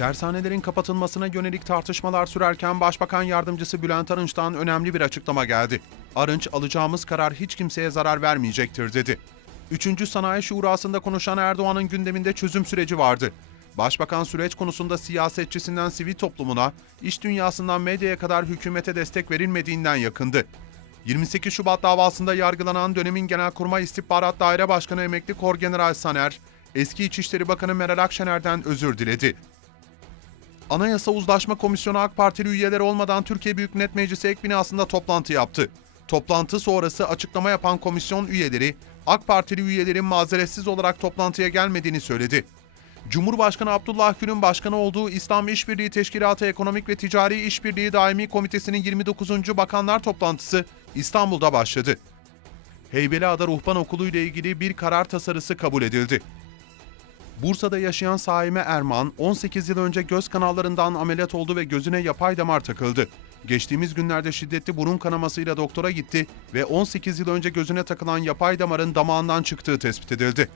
Dershanelerin kapatılmasına yönelik tartışmalar sürerken Başbakan Yardımcısı Bülent Arınç'tan önemli bir açıklama geldi. Arınç, alacağımız karar hiç kimseye zarar vermeyecektir dedi. Üçüncü Sanayi Şurası'nda konuşan Erdoğan'ın gündeminde çözüm süreci vardı. Başbakan süreç konusunda siyasetçisinden sivil toplumuna, iş dünyasından medyaya kadar hükümete destek verilmediğinden yakındı. 28 Şubat davasında yargılanan dönemin Genelkurmay İstihbarat Daire Başkanı Emekli Korgeneral Saner, eski İçişleri Bakanı Meral Akşener'den özür diledi. Anayasa Uzlaşma Komisyonu AK Partili üyeleri olmadan Türkiye Büyük Millet Meclisi ek binasında toplantı yaptı. Toplantı sonrası açıklama yapan komisyon üyeleri, AK Partili üyelerin mazeretsiz olarak toplantıya gelmediğini söyledi. Cumhurbaşkanı Abdullah Gül'ün başkanı olduğu İslam İşbirliği Teşkilatı Ekonomik ve Ticari İşbirliği Daimi Komitesi'nin 29. Bakanlar Toplantısı İstanbul'da başladı. Heybeliada Ruhban Okulu ile ilgili bir karar tasarısı kabul edildi. Bursa'da yaşayan Saime Erman, 18 yıl önce göz kanallarından ameliyat oldu ve gözüne yapay damar takıldı. Geçtiğimiz günlerde şiddetli burun kanamasıyla doktora gitti ve 18 yıl önce gözüne takılan yapay damarın damağından çıktığı tespit edildi.